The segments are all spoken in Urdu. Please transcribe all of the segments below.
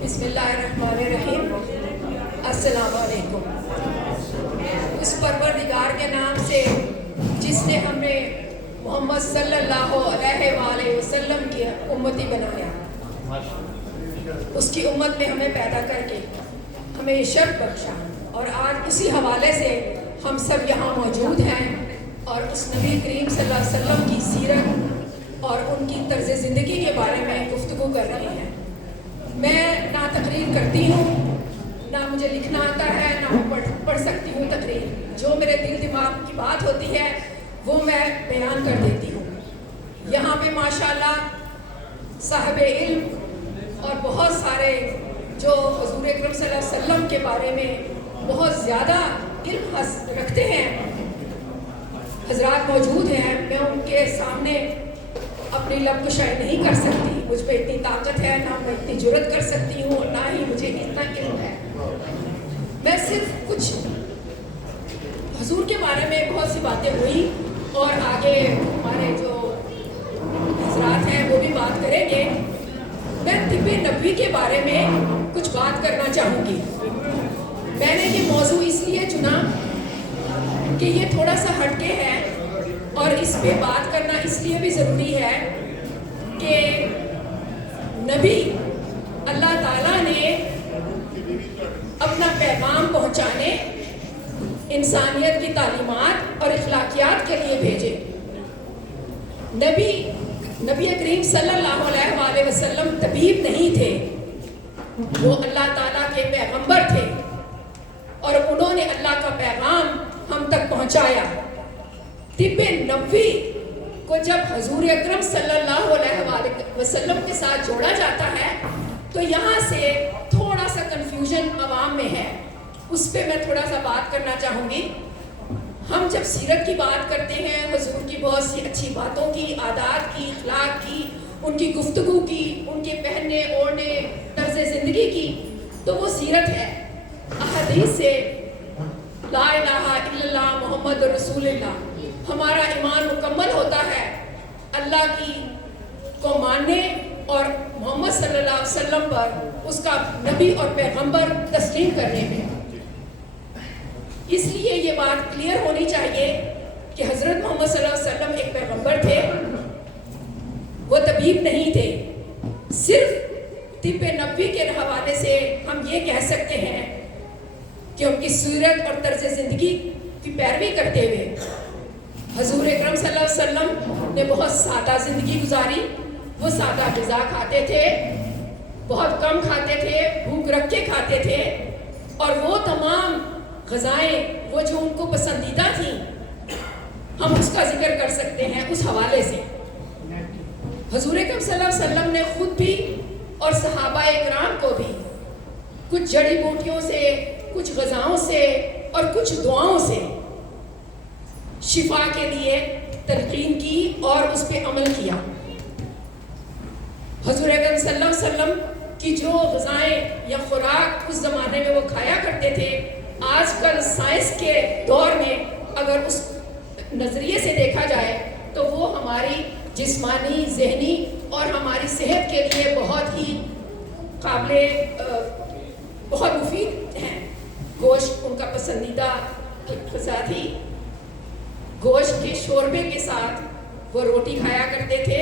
بسم اللہ الرحمن الرحیم. السلام علیکم. اس پروردگار کے نام سے جس نے ہمیں محمد صلی اللہ علیہ وآلہ وسلم کی امتی بنایا, اس کی امت میں ہمیں پیدا کر کے ہمیں یہ شرف بخشا, اور آج اسی حوالے سے ہم سب یہاں موجود ہیں اور اس نبی کریم صلی اللہ علیہ وسلم کی سیرت اور ان کی طرز زندگی کے بارے میں گفتگو کر رہے ہیں. میں نہ تقریر کرتی ہوں, نہ مجھے لکھنا آتا ہے, نہ میں پڑھ سکتی ہوں تقریر. جو میرے دل دماغ کی بات ہوتی ہے وہ میں بیان کر دیتی ہوں. یہاں پہ ماشاءاللہ صاحب علم اور بہت سارے جو حضور اکرم صلی اللہ علیہ وسلم کے بارے میں بہت زیادہ علم رکھتے ہیں حضرات موجود ہیں. میں ان کے سامنے اپنی لب کشائی نہیں کر سکتی, مجھ پہ اتنی طاقت ہے, نہ میں اتنی جرت کر سکتی ہوں, نہ ہی مجھے اتنا علم ہے. میں صرف کچھ حضور کے بارے میں بہت سی باتیں ہوئی اور آگے ہمارے جو حضرات ہیں وہ بھی بات کریں گے. میں طب نبوی کے بارے میں کچھ بات کرنا چاہوں گی. میں نے یہ موضوع اس لیے چنا کہ یہ تھوڑا سا ہٹ کے ہے اور اس پہ بات کرنا اس لیے بھی ضروری ہے کہ نبی اللہ تعالیٰ نے اپنا پیغام پہنچانے, انسانیت کی تعلیمات اور اخلاقیات کے لیے بھیجے. نبی کریم صلی اللہ علیہ وآلہ وسلم طبیب نہیں تھے, وہ اللہ تعالیٰ کے پیغمبر تھے اور انہوں نے اللہ کا پیغام ہم تک پہنچایا. طب نبوی کو جب حضور اکرم صلی اللہ علیہ وآلہ وسلم کے ساتھ جوڑا جاتا ہے تو یہاں سے تھوڑا سا کنفیوژن عوام میں ہے, اس پہ میں تھوڑا سا بات کرنا چاہوں گی. ہم جب سیرت کی بات کرتے ہیں, حضور کی بہت سی اچھی باتوں کی, عادات کی, اخلاق کی, ان کی گفتگو کی, ان کے پہننے اوڑھنے طرز زندگی کی, تو وہ سیرت ہے. احادیث سے لا الہ الا اللہ محمد رسول اللہ, ہمارا ایمان مکمل ہوتا ہے اللہ کی کو ماننے اور محمد صلی اللہ علیہ وسلم پر اس کا نبی اور پیغمبر تسلیم کرنے میں. اس لیے یہ بات کلیئر ہونی چاہیے کہ حضرت محمد صلی اللہ علیہ وسلم ایک پیغمبر تھے, وہ طبیب نہیں تھے. صرف طب نبوی کے حوالے سے ہم یہ کہہ سکتے ہیں کہ ان کی سیرت اور طرز زندگی کی پیروی کرتے ہوئے حضور اکرم صلی اللہ علیہ وسلم نے بہت سادہ زندگی گزاری. وہ سادہ غذا کھاتے تھے, بہت کم کھاتے تھے, بھوک رکھ کے کھاتے تھے, اور وہ تمام غذائیں وہ جو ان کو پسندیدہ تھیں ہم اس کا ذکر کر سکتے ہیں اس حوالے سے. حضور اکرم صلی اللہ علیہ وسلم نے خود بھی اور صحابہ اکرام کو بھی کچھ جڑی بوٹیوں سے, کچھ غذاؤں سے اور کچھ دعاؤں سے شفا کے لیے تلقین کی اور اس پہ عمل کیا. حضور اکرم صلی اللہ علیہ وسلم کی جو غذائیں یا خوراک اس زمانے میں وہ کھایا کرتے تھے, آج کل سائنس کے دور میں اگر اس نظریے سے دیکھا جائے تو وہ ہماری جسمانی, ذہنی اور ہماری صحت کے لیے بہت ہی بہت مفید ہیں. گوشت ان کا پسندیدہ غذا تھی. گوشت کے شوربے کے ساتھ وہ روٹی کھایا کرتے تھے,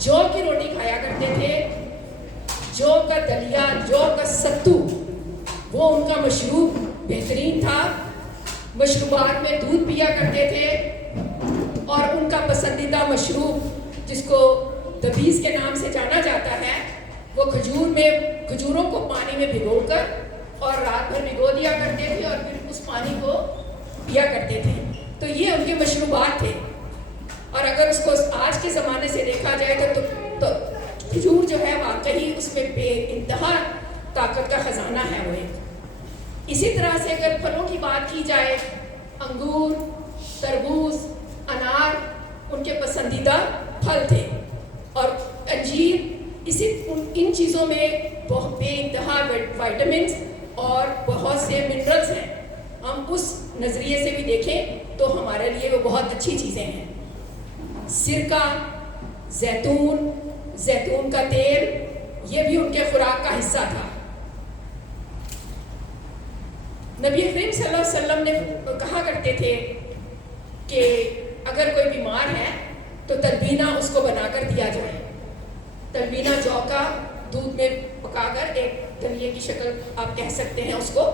جو کی روٹی کھایا کرتے تھے, جو کا دلیا, جو کا ستو, وہ ان کا مشروب بہترین تھا. مشروبات میں دودھ پیا کرتے تھے اور ان کا پسندیدہ مشروب جس کو دبیز کے نام سے جانا جاتا ہے, وہ کھجوروں کو پانی میں بھگو کر اور رات بھر بھگو دیا کرتے تھے اور پھر اس پانی کو پیا کرتے تھے. تو یہ ان کے مشروبات تھے. اور اگر اس کو آج کے زمانے سے دیکھا جائے تو کھجور جو ہے واقعی اس میں بے انتہا طاقت کا خزانہ ہے وہ ایک. اسی طرح سے اگر پھلوں کی بات کی جائے, انگور, تربوز, انار ان کے پسندیدہ پھل تھے, اور انجیر. ان چیزوں میں بہت بے انتہا وائٹامنس اور بہت سے منرلز ہیں. ہم اس نظریے سے بھی دیکھیں تو ہمارے لیے وہ بہت اچھی چیزیں ہیں. سرکہ, زیتون کا تیل, یہ بھی ان کے خوراک کا حصہ تھا. نبی کریم صلی اللہ علیہ وسلم نے کہا کرتے تھے کہ اگر کوئی بیمار ہے تو تلبینہ اس کو بنا کر دیا جائے. تلبینہ جو کا دودھ میں پکا کر ایک دلیے کی شکل آپ کہہ سکتے ہیں اس کو.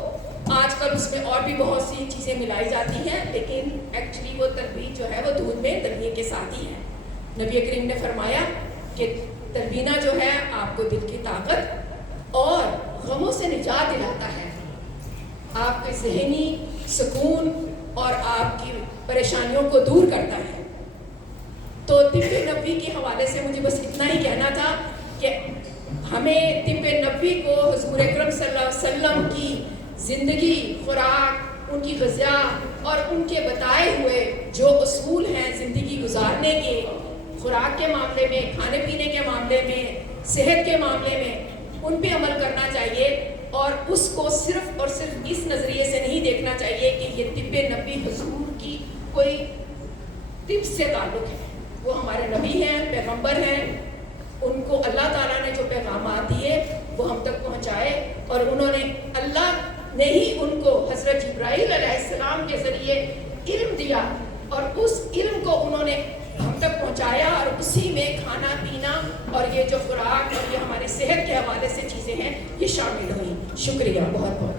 آج کل اس میں اور بھی بہت سی چیزیں ملائی جاتی ہیں لیکن ایکچولی وہ تلبین جو ہے وہ دودھ میں دلیے کے ساتھ ہی ہے. نبی کریم نے فرمایا کہ تلبینہ جو ہے آپ کو دل کی طاقت اور غموں سے نجات دلاتا ہے, آپ کے ذہنی سکون اور آپ کی پریشانیوں کو دور کرتا ہے. تو طب نبوی کے حوالے سے مجھے بس اتنا ہی کہنا تھا کہ ہمیں طب نبوی کو حضور اکرم صلی اللہ علیہ وسلم کی زندگی, خوراک, ان کی غذا اور ان کے بتائے ہوئے جو اصول ہیں زندگی گزارنے کے, خوراک کے معاملے میں, کھانے پینے کے معاملے میں, صحت کے معاملے میں, ان پہ عمل کرنا چاہیے. اور اس کو صرف اور صرف اس نظریے سے نہیں دیکھنا چاہیے کہ یہ طب نبوی حضور کی کوئی طب سے تعلق ہے. وہ ہمارے نبی ہیں, پیغمبر ہیں, ان کو اللہ تعالیٰ نے جو پیغامات دیے وہ ہم تک پہنچائے, اور انہوں نے اللہ نے ہی ان کو حضرت جبرائیل علیہ السلام کے ذریعے علم دیا, اور اس علم کو انہوں نے ہم تک پہنچایا, اور اسی میں کھانا پینا اور یہ جو خوراک اور یہ ہمارے صحت کے حوالے سے چیزیں ہیں یہ شامل ہوئی. شکریہ بہت بہت.